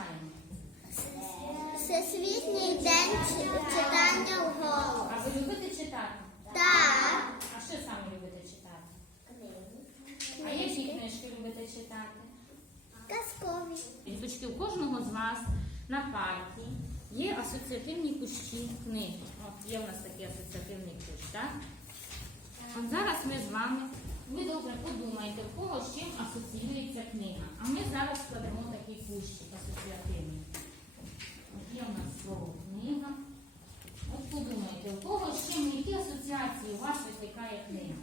читаємо? Всесвітній день чи- читання вголос. А ви любите читати? Так. А що саме любите читати? Книги. А які книжки любите читати? Казкові. Діточки, у кожного з вас на парті є асоціативні кущі книги. От є у нас такий асоціативний кущ, так? От зараз ми з вами, ви добре подумайте, в кого з чим асоціюється книга. А ми зараз складемо такий кущик асоціативний. От є у нас слово книга. От подумайте, у кого з чим, які асоціації у вас викликає книга?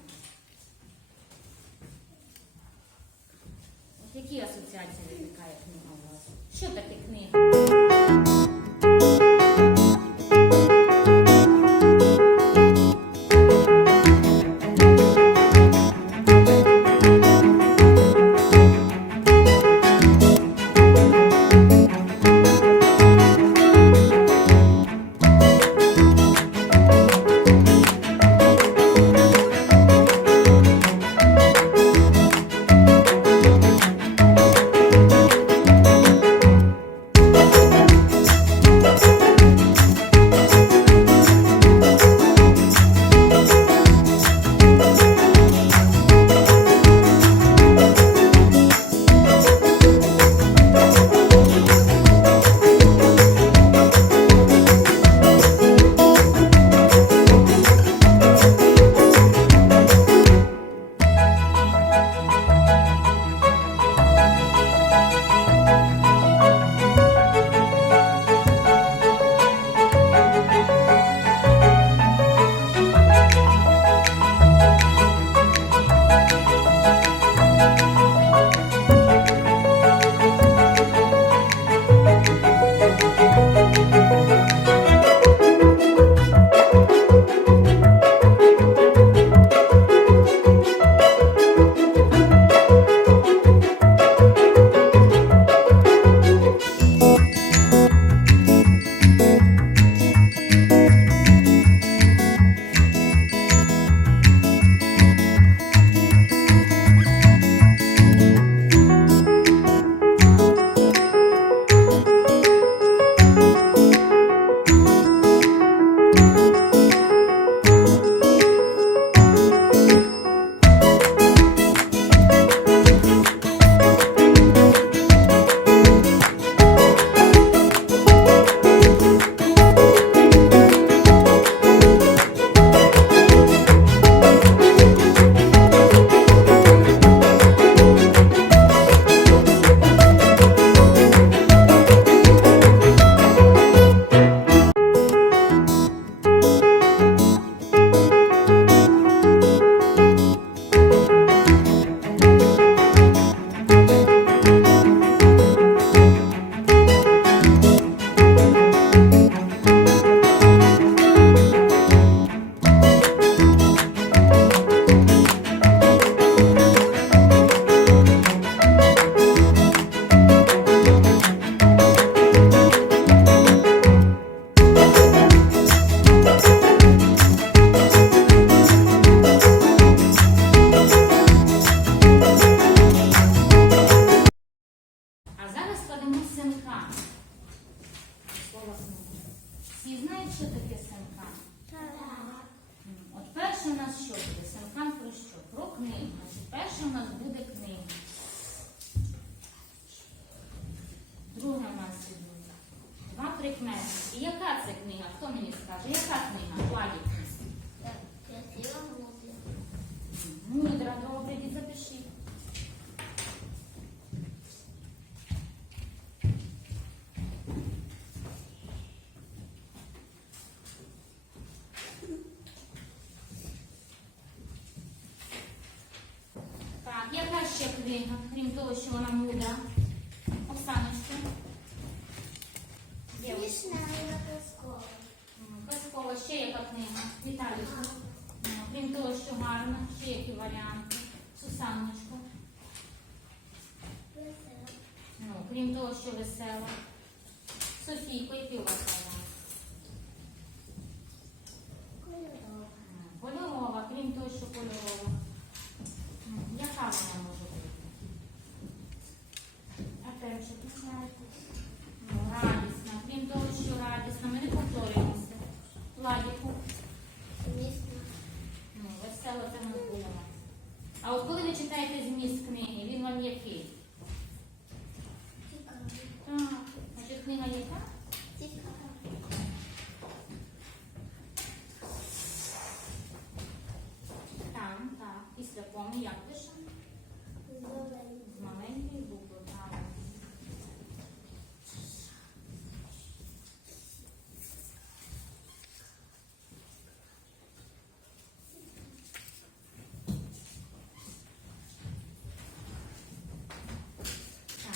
От які асоціації викликає книга у вас? Що таке книга? А знають, що таке синка? М, От перше у нас що буде? Синкан про що? Про книгу. Значить, перше у нас буде книга. Друге у нас буде. Два прикметники. Яка це книга? Хто мені скаже? Яка книга? Буде. Мудра, добре, і запиши. Так, яка ще книга, крім того, що вона мудра? Оксаночка. Смішна і казкова. Казкова, ще яка книга? Віталіка. Крім того, що гарна, ще які варіанти. Сусаночка. Весела. Ну, крім того, що весела. Софійко, який у вас А от коли ви читаєте зміст книги, він вам який? Цікаво. Так. Значить, книга яка? Цікаво. Там, так. Після коми як пишемо? Зелені. З маленької букви, так. Так,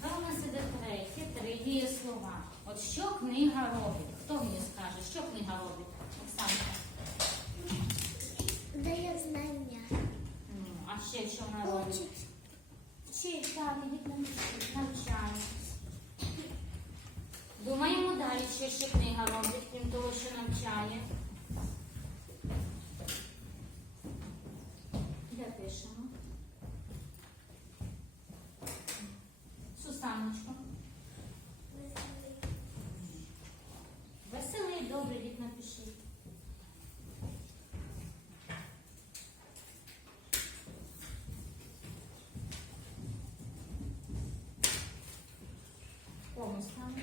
тепер у нас іде третє, три дієслова. От що книга робить? Хто мені скаже, що книга робить? Оксанка. Дає знання. Ну, а ще що вона робить? Учить. Так, ідіть навчить, навчає. Думаємо далі, що ще книга робить, крім того, що навчає. Де? Сусаночко. Веселий, добре, дід напишіть. Кому ставимо?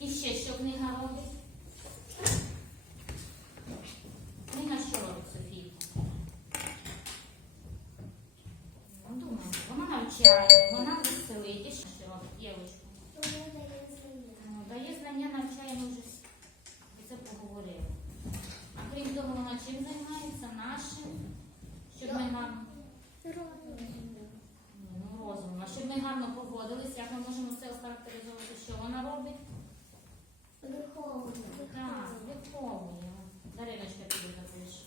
І ще що книга робить? Книга що робить, Софійка? Ну, думаю, вона навчає, вона веселить. Що робить, Євочка? Вона дає знання. Ну, Дає знання, навчає, ми вже с- про це поговорили. А крім того, вона чим займається нашим, щоб ми гарно, Розумно. ну, розумом, а щоб ми гарно поводились, як ми можемо це охарактеризувати, що вона робить? Виховує. Так, виховує. Дариночка тобі запише.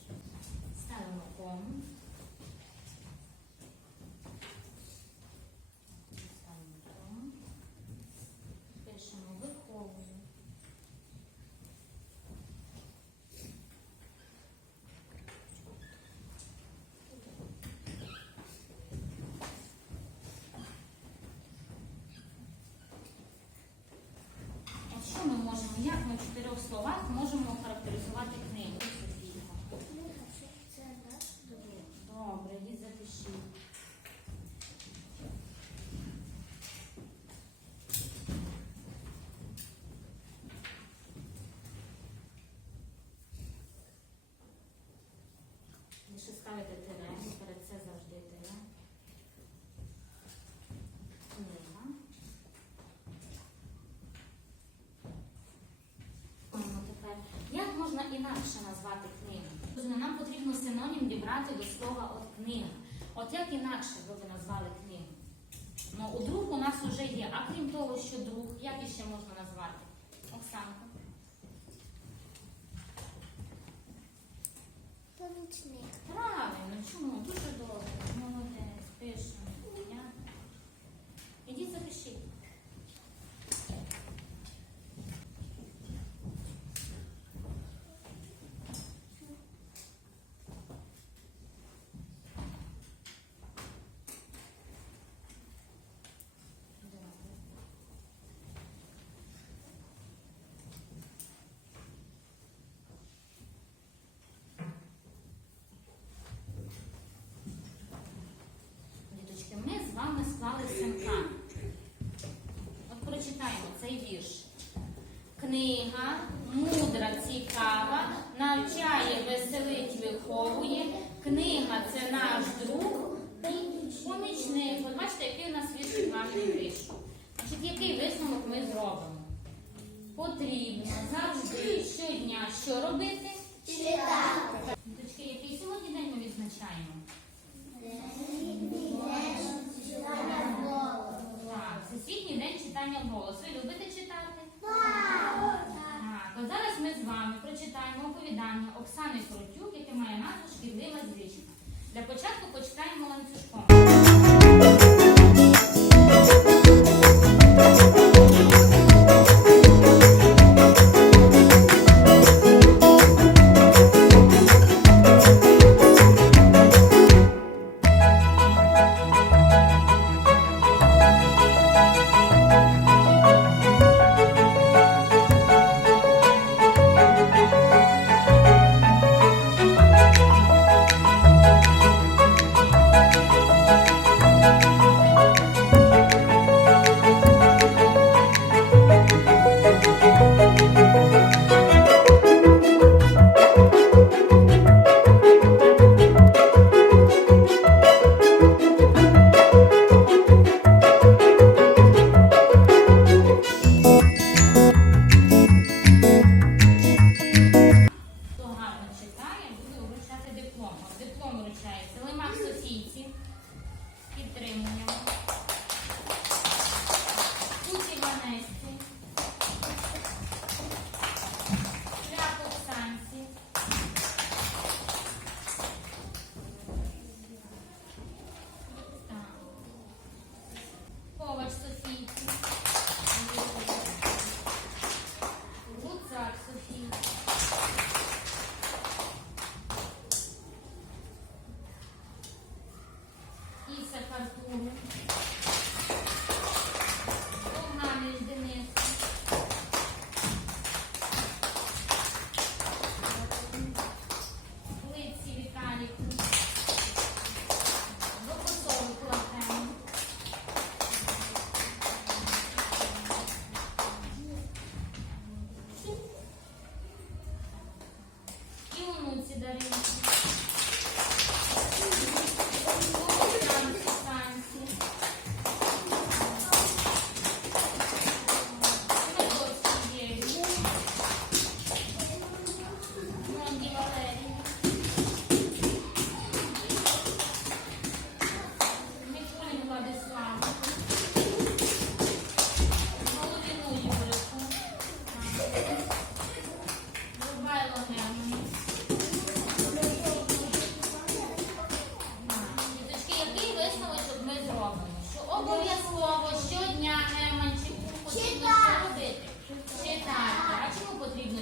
Ставимо кому. Ставимо кому. Пишемо виховує. От що ми можемо, як ми в чотирьох словах можемо охарактеризувати книгу? Добре, йдіть запишіть. Ще ставите тире, перед це завжди тире. Книга. Маємо тепер. Як можна інакше назвати книгу? Тобто Нам потрібно синонім дібрати до слова от книга. От як інакше ви б назвали книгу? Ну, у друг у нас вже є. А крім того, що друг, як іще можна назвати? Оксанка. Помічник. Правильно, чому? Дуже добре. Молодець, пишемо. Я- Ідіть запишіть. Добре. Діточки, ми з синка. От прочитаємо цей вірш. Книга мудра, цікава, навчає, веселить, виховує. Книга це наш друг і помічник. От бачите, який у нас вірш гарний вийшов. Значить, який висновок ми зробимо? Потрібно завжди щодня що робити? Читати. Діточки, який сьогодні день ми відзначаємо? Так, Всесвітній читання голосу. Любите читати? Так, от зараз ми з вами прочитаємо оповідання Оксани Коротюк, яке має назву Шкідлива звичка. Для початку почитаємо ланцюжком.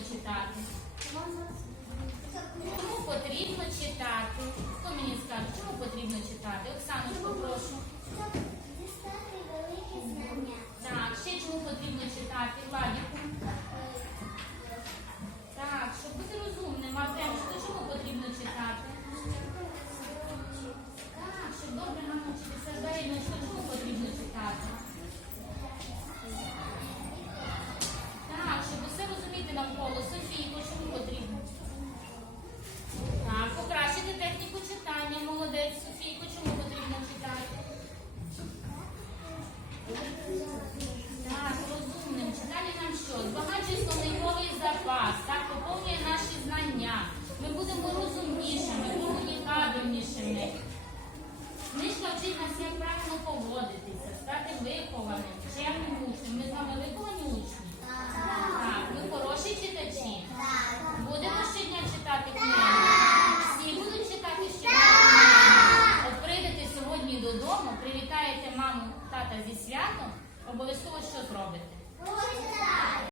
читати? Чому потрібно читати? Хто мені скаже, чому потрібно читати? Оксаночку, прошу. Так, ще чому потрібно читати? Владіку? Так, щоб бути розумним, а чому потрібно читати? Так, щоб добре нам